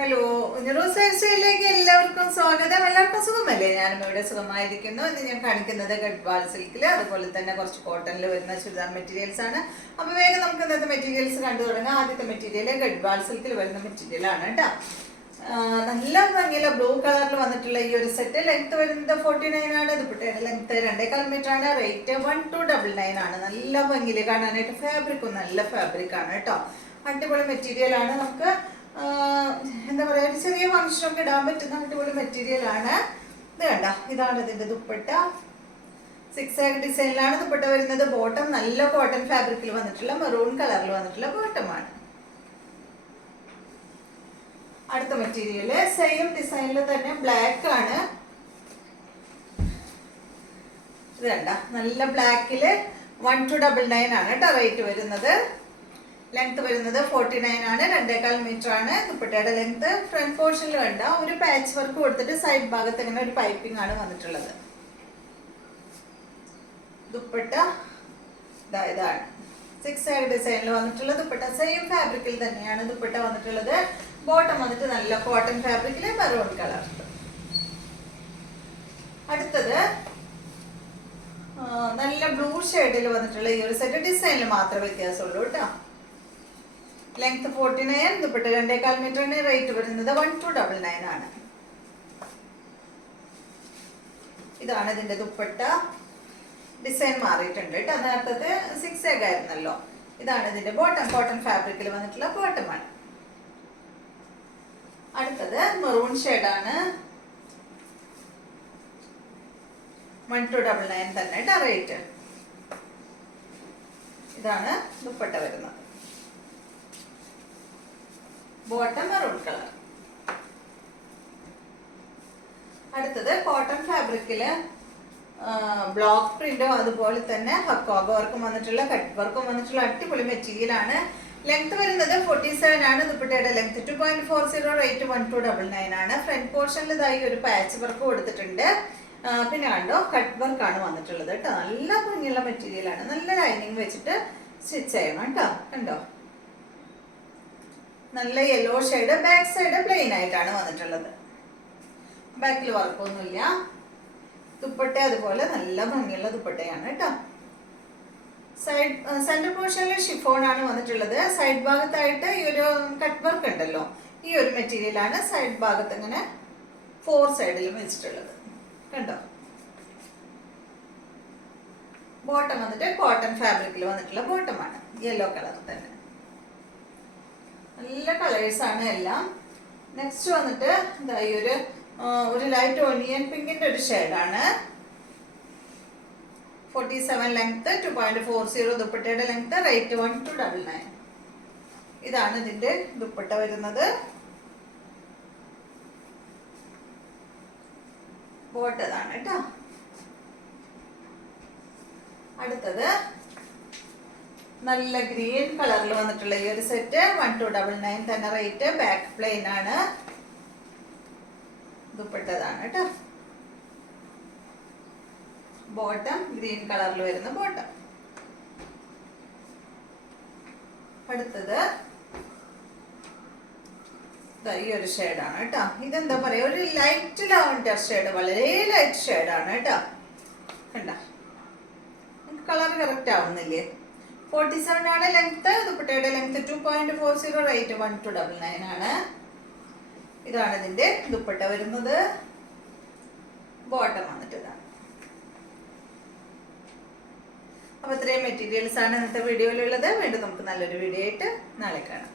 Hello, ഉഞ്ഞറോസ് hair സ്റ്റൈലിലേക്ക് എല്ലാവർക്കും സ്വാഗതം. എല്ലാവർക്കും സുഖമല്ലേ? ഞാനും ഇവിടെ സുഖമായിരിക്കുന്നു. ഇന്ന് ഞാൻ കാണിക്കുന്നത് ഗഡ്വാൾ സിൽക്കിൽ അതുപോലെ തന്നെ കുറച്ച് കോട്ടണിൽ വരുന്ന ചുരിദാർ മെറ്റീരിയൽസ് ആണ്. അപ്പോൾ വേഗം നമുക്ക് ഇന്നത്തെ മെറ്റീരിയൽസ് കണ്ടു തുടങ്ങാം. ആദ്യത്തെ മെറ്റീരിയൽ ഗഡ്വാൾ സിൽക്കിൽ വരുന്ന മെറ്റീരിയൽ ആണ് കേട്ടോ. നല്ല ഭംഗിയുള്ള ബ്ലൂ കളറിൽ വന്നിട്ടുള്ള ഈ ഒരു സെറ്റ്. ലെങ്ത് വരുന്നത് 49 ആണ്. ദുപ്പട്ടയുടെ ലെങ്ത് 2.25 മീറ്റർ ആണ്. റേറ്റ് 1299 ആണ്. നല്ല ഭംഗിയിൽ കാണാനായിട്ട്. ഫാബ്രിക്കും നല്ല ഫാബ്രിക് ആണ് കേട്ടോ. അടിപൊളി മെറ്റീരിയൽ ആണ്. നമുക്ക് എന്താ പറയുക, ഒരു ചെറിയ ഫംഗ്ഷനൊക്കെ ഇടാൻ പറ്റുന്ന അടിപൊളി മെറ്റീരിയൽ ആണ്. ഇത് കണ്ട, ഇതാണ് ഇതിന്റെ ദുപ്പട്ട. 6 ഡിസൈനിലാണ് ദുപ്പട്ട വരുന്നത്. ബോട്ടം നല്ല കോട്ടൺ ഫാബ്രിക്കിൽ വന്നിട്ടുള്ള മെറൂൺ കളറിൽ വന്നിട്ടുള്ള ബോട്ടമാണ്. അടുത്ത മെറ്റീരിയൽ സെയിം ഡിസൈനിൽ തന്നെ ബ്ലാക്ക് ആണ്. ഇത് കണ്ട, നല്ല ബ്ലാക്കില് 1299 ആണ് കേട്ടോ റേറ്റ് വരുന്നത്. ലെങ്ത് വരുന്നത് 49 ആണ്. 2.25 മീറ്റർ ആണ്. ദുപ്പട്ടയുടെ ലെങ്ത്. ഫ്രണ്ട് പോർഷനിൽ കണ്ട ഒരു പാച്ച് വർക്ക് കൊടുത്തിട്ട് സൈഡ് ഭാഗത്ത് ഇങ്ങനെ ഒരു പൈപ്പിംഗ് ആണ് വന്നിട്ടുള്ളത്. ദുപ്പട്ട ഇതാണ് 6 ഡിസൈനിൽ വന്നിട്ടുള്ള ദുപ്പട്ട. സെയിം ഫാബ്രിക്കിൽ തന്നെയാണ് ദുപ്പട്ട വന്നിട്ടുള്ളത്. ബോട്ടം വന്നിട്ട് നല്ല കോട്ടൺ ഫാബ്രിക്കിൽ മെറൂൺ കളർ. അടുത്തത് നല്ല ബ്ലൂ ഷെയ്ഡിൽ വന്നിട്ടുള്ള ഈ ഒരു സെറ്റ്. ഡിസൈനിൽ മാത്രമേ വ്യത്യാസമുള്ളൂ കേട്ടോ. ലെങ്ത് 49, ദുപ്പട്ട 2.25 മീറ്ററിന്. റേറ്റ് വരുന്നത് 1299 ആണ്. ഇതാണ് ഇതിന്റെ ദുപ്പട്ട. ഡിസൈൻ മാറിയിട്ടുണ്ട് കേട്ടോ. നേരത്തെ 6 ആയിരുന്നല്ലോ. ഇതാണ് ഇതിന്റെ ബോട്ടം. കോട്ടൺ ഫാബ്രിക്കിൽ വന്നിട്ടുള്ള ബോട്ടമാണ്. അടുത്തത് മെറൂൺ ഷെയ്ഡാണ്. 1299 തന്നെ കേട്ടോ റേറ്റ്. ഇതാണ് ദുപ്പട്ട വരുന്നത്. Bottom maroon colour. അടുത്തത് കോട്ടൺ ഫാബ്രിക്കില് ബ്ലോക്ക് പ്രിന്റും അതുപോലെ തന്നെ ഹക്കോബ വർക്കും വന്നിട്ടുള്ള കട്ട് വർക്കും വന്നിട്ടുള്ള അടിപൊളി മെറ്റീരിയൽ ആണ്. ലെങ്ത് വരുന്നത് 47 ആണ്. ദുപ്പട്ടയുടെ ലെങ്ത് 2.40. റേറ്റ് 1299 ആണ്. ഫ്രണ്ട് പോർഷനിൽ ഇതായി ഒരു പാച്ച് വർക്ക് കൊടുത്തിട്ടുണ്ട്. പിന്നെ കണ്ടോ, കട്ട് വർക്ക് ആണ് വന്നിട്ടുള്ളത് കേട്ടോ. നല്ല ഭംഗിയുള്ള മെറ്റീരിയൽ ആണ്. നല്ല ലൈനിങ് വെച്ചിട്ട് സ്റ്റിച്ച് ചെയ്യണം കേട്ടോ. കണ്ടോ, നല്ല yellow shade. Back side plain ആയിട്ടാണ് വന്നിട്ടുള്ളത്. ബാക്കിൽ വർക്കൊന്നുമില്ല. ദുപ്പട്ട അതുപോലെ നല്ല ഭംഗിയുള്ള ദുപ്പട്ടയാണ് കേട്ടോ. സെന്റർ പോർഷനിൽ ഷിഫോൺ ആണ് വന്നിട്ടുള്ളത്. സൈഡ് ഭാഗത്തായിട്ട് ഈ ഒരു കട്ട് വർക്ക് ഉണ്ടല്ലോ, ഈ ഒരു മെറ്റീരിയൽ ആണ് സൈഡ് ഭാഗത്ത് ഇങ്ങനെ 4 സൈഡിലും വെച്ചിട്ടുള്ളത്. കണ്ടോ, ബോട്ടം വന്നിട്ട് കോട്ടൺ ഫാബ്രിക്കിൽ വന്നിട്ടുള്ള ബോട്ടമാണ്. യെല്ലോ കളർ തന്നെ. നല്ല കളേഴ്സ് ആണ് എല്ലാം. നെക്സ്റ്റ് വന്നിട്ട് എന്താ ഈ ഒരു ലൈറ്റ് ഓണിയൻ പിങ്കിന്റെ ഒരു ഷെയ്ഡാണ്. 47 ലെങ്ത്, 2.40 ദുപ്പട്ടയുടെ ലെങ്ത്. റേറ്റ് 1299. ഇതാണ് ഇതിന്റെ ദുപ്പട്ട വരുന്നത്. ബോട്ടതാണ് കേട്ടോ. അടുത്തത് നല്ല ഗ്രീൻ കളറിൽ വന്നിട്ടുള്ള ഈ ഒരു സെറ്റ്. 1299 തന്നെ റേറ്റ്. ബാക്ക് പ്ലെയിൻ ആണ്. ദുപ്പട്ടതാണ് കേട്ടോ. ബോട്ടം ഗ്രീൻ കളറിൽ വരുന്ന ബോട്ടം. അടുത്തത് ഈ ഒരു ഷെയ്ഡാണ് കേട്ടോ. ഇതെന്താ പറയാ, ഒരു ലൈറ്റ് ലാവൻഡർ ഷെയ്ഡ്. വളരെ ലൈറ്റ് ഷെയ്ഡാണ് കേട്ടോ. കണ്ട, കളർ കറക്റ്റ് ആവുന്നില്ലേ? 47 ആണ് ലെങ്ത്. ദുപ്പട്ടയുടെ ലെങ്ത് 2.40. റേറ്റ് 1299 ആണ്. ഇതാണ് ഇതിന്റെ ദുപ്പട്ട വരുന്നത്. ബോട്ടം വന്നിട്ട് ഇതാണ്. അപ്പൊ ഇത്രയും മെറ്റീരിയൽസ് ആണ് ഇന്നത്തെ വീഡിയോയിലുള്ളത്. വീണ്ടും നമുക്ക് നല്ലൊരു വീഡിയോ ആയിട്ട് നാളെ കാണാം.